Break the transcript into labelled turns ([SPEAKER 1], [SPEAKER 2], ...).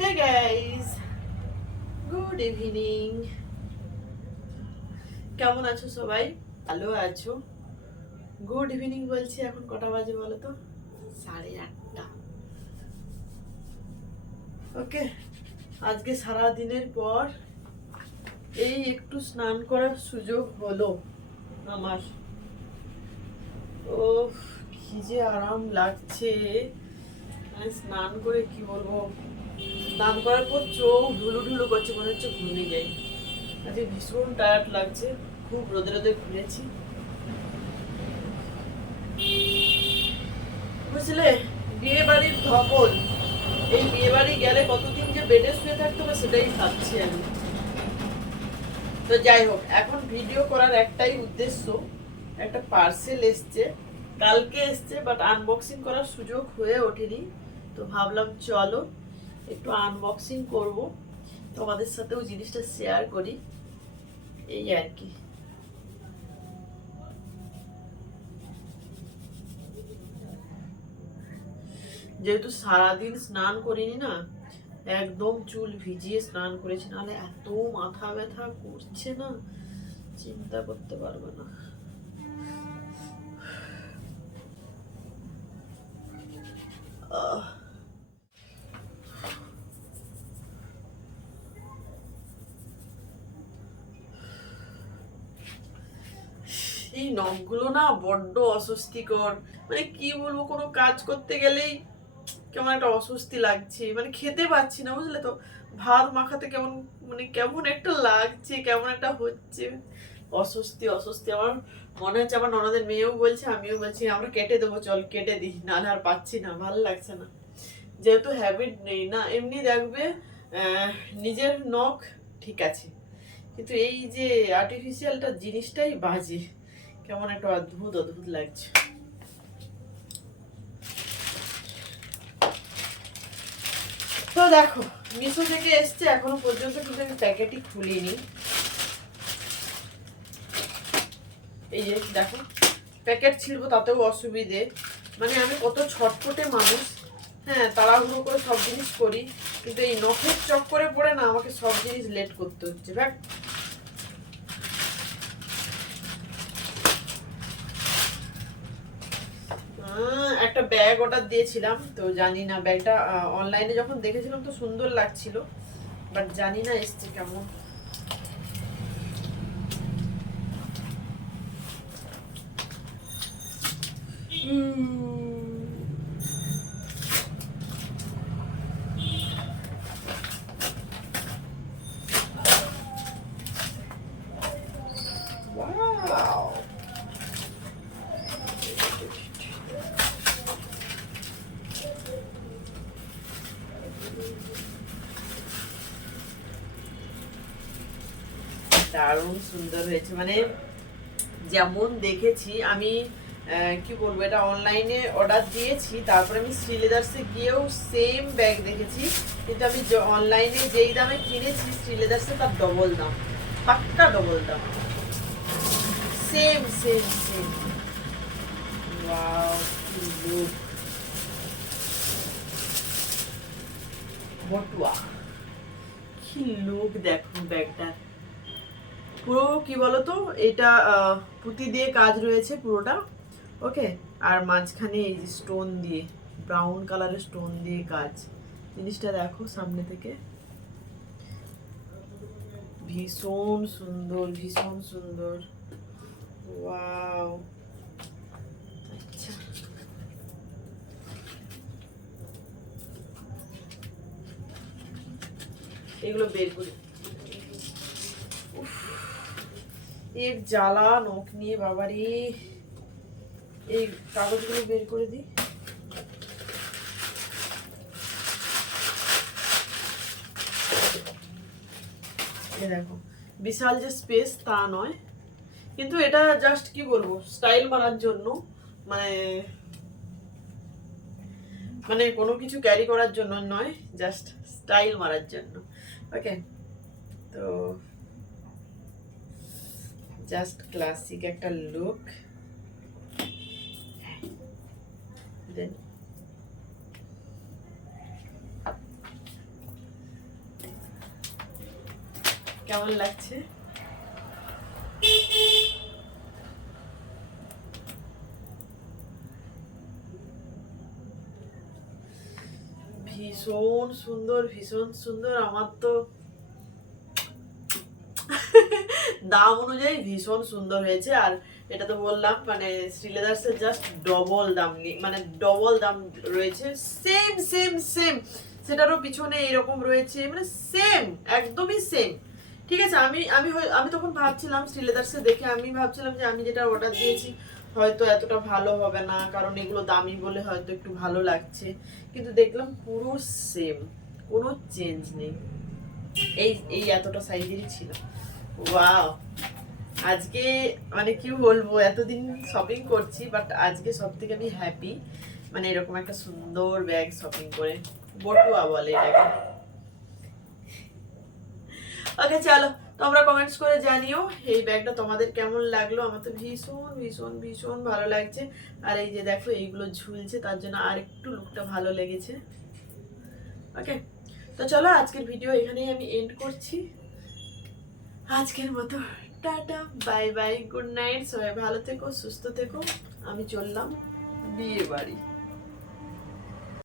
[SPEAKER 1] Hey guys good evening কেমন আছো সবাই? ভালো আছো? গুড ইভিনিং বলছি এখন কটা বাজে বলো তো? সাড়ে আটটা। ওকে আজকে সারা দিনের পর এই একটু স্নান করার সুযোগ হলো আমার। ও কি যে আরাম লাগছে। মানে স্নান করে কি বলব? স্নান করার পর চোখ ঢুলু ঢুলু করছে, মনে হচ্ছে ঘুমিয়ে যাই। আজকে ভীষণ টায়ার্ড লাগছে, খুব রোদে রোদে ঘুরেছি। বুঝলে বিয়ে বাড়ির ধকল এই বিয়ে বাড়ি গেলে কতদিন যে বেডে শুয়ে থাকতে হবে সেটাই ভাবছি আমি। তো যাই হোক, এখন ভিডিও করার একটাই উদ্দেশ্য, একটা পার্সেল এসছে। কালকে এসছে বাট আনবক্সিং করার সুযোগ হয়ে ওঠেনি। তো ভাবলাম চলো একটু আনবক্সিং করব। তোমাদের সাথেও জিনিসটা শেয়ার করি। এই আর কি। যেহেতু সারাদিন স্নান করিনি না, একদম চুল ভিজিয়ে স্নান করেছি, নাহলে এত মাথা ব্যথা করছে না, চিন্তা করতে পারবে না। আহ। এই নখগুলো না বড্ড অস্বস্তিকর। মানে কি বলব, কোনো কাজ করতে গেলেই কেমন একটা অস্বস্তি লাগছে। মানে খেতে পাচ্ছি না, বুঝলে তো? ভাত মাখাতে কেমন মানে কেমন একটা লাগছে, কেমন একটা হচ্ছে। অস্বস্তি অস্বস্তি। আমার মনে হচ্ছে আমার ননদের মেয়েও বলছে, আমিও বলছি, আমরা কেটে দেবো, চল কেটে দিই, নাহলে আর পাচ্ছি না, ভালো লাগছে না। যেহেতু হ্যাবিট নেই না, এমনি দেখবে নিজের নখ ঠিক আছে। কিন্তু এই যে আর্টিফিশিয়ালটা জিনিসটাই বাজে। কেমন একটা অদ্ভুত অদ্ভুত লাগছে। তো দেখো, মিশো থেকে এসছে, এখনও পর্যন্ত কিন্তু আমি প্যাকেটই খুলিনি। এই যে দেখো, প্যাকেট ছিলবো তাতেও অসুবিধে। মানে আমি কত ছটপটে মানুষ। হ্যাঁ তাড়াহুড়ো করে সব জিনিস করি, কিন্তু এই নখের চক্করে পড়ে না আমাকে সব জিনিস লেট করতে হচ্ছে। দেখ একটা ব্যাগ অর্ডার দিয়েছিলাম, তো জানি না ব্যাগটা অনলাইনে যখন দেখেছিলাম তো সুন্দর লাগছিল বাট জানি না এসছে কেমন Wow. দারুণ সুন্দর হয়েছে। মানে যেমন দেখেছি, আমি কি বলব, এটা অনলাইনে অর্ডার দিয়েছি, তারপরে আমি শ্রীলেদার্সে গিয়েও সেম ব্যাগ দেখেছি, কিন্তু আমি অনলাইনে যেই দামে কিনেছি, শ্রীলেদার্সে তার ডবল দাম, পাক্কা ডবল দাম। সেম সেম সেম বটুয়া। কি লুক দেখো ব্যাগটার পুরো কি বলতো? এটা পুঁতি দিয়ে কাজ রয়েছে পুরোটা। ওকে? আর মাঝখানে এই যে স্টোন দিয়ে ব্রাউন কালারের স্টোন দিয়ে কাজ। জিনিসটা দেখো সামনে থেকে। ভীষণ সুন্দর ভীষণ সুন্দর। ওয়াও। আচ্ছা। এগুলো বের করি। এর জ্বালা, নখ নিয়ে বাবারি। এই কাগজগুলো বের করে দিই। দেখো, বিশাল যে স্পেস তা নয়। কিন্তু এটা জাস্ট কি বলব স্টাইল মারার জন্য মানে মানে কোনো কিছু ক্যারি করার জন্য নয় জাস্ট স্টাইল মারার জন্য। ওকে তো জাস্ট ক্লাসিক একটা লুক। হ্যাঁ। কেমন লাগছে? ভীষণ সুন্দর ভীষণ সুন্দর। আমার তো দাম অনুযায়ী ভীষণ সুন্দর হয়েছে, আর এটা তো বললাম মানে শ্রীলেদার্সের জাস্ট ডবল দাম মানে ডবল দাম রয়েছে। সেম সেম সেম সেটারও পিছনে এরকম রয়েছে মানে সেম একদমই সেম ঠিক আছে, আমি আমি আমি তখন ভাবছিলাম শ্রীলেদার্সে দেখে আমি ভাবছিলাম যে আমি যেটা অর্ডার দিয়েছি, হয়তো এতটা ভালো হবে না, কারণ এগুলো দামি বলে হয়তো একটু ভালো লাগছে। কিন্তু দেখলাম পুরো সেম কোনো চেঞ্জ নেই। এই এই এতটা সাইজেরই ছিল। ওয়াও আজকে মানে কি বলব, এতদিন শপিং করছি বাট আজকে সব থেকে আমি হ্যাপি মানে এরকম একটা সুন্দর ব্যাগ শপিং করে। বটুয়া বলে এটাকে। ওকে, চলো, তোমরা কমেন্টস করে জানিও, এই ব্যাগটা তোমাদের কেমন লাগল? আমার তো ভীষণ ভীষণ ভীষণ ভালো লাগছে। আর এই যে দেখো, এইগুলো ঝুলছে, তার জন্য আর একটু লুকটা ভালো লেগেছে। ওকে, তো চলো, আজকের ভিডিও এখানেই আমি এন্ড করছি। আজকের মতো, tata bye bye good night সবাই ভালো থেকো, সুস্থ থেকো, আমি চললাম, বিয়ে বাড়ি।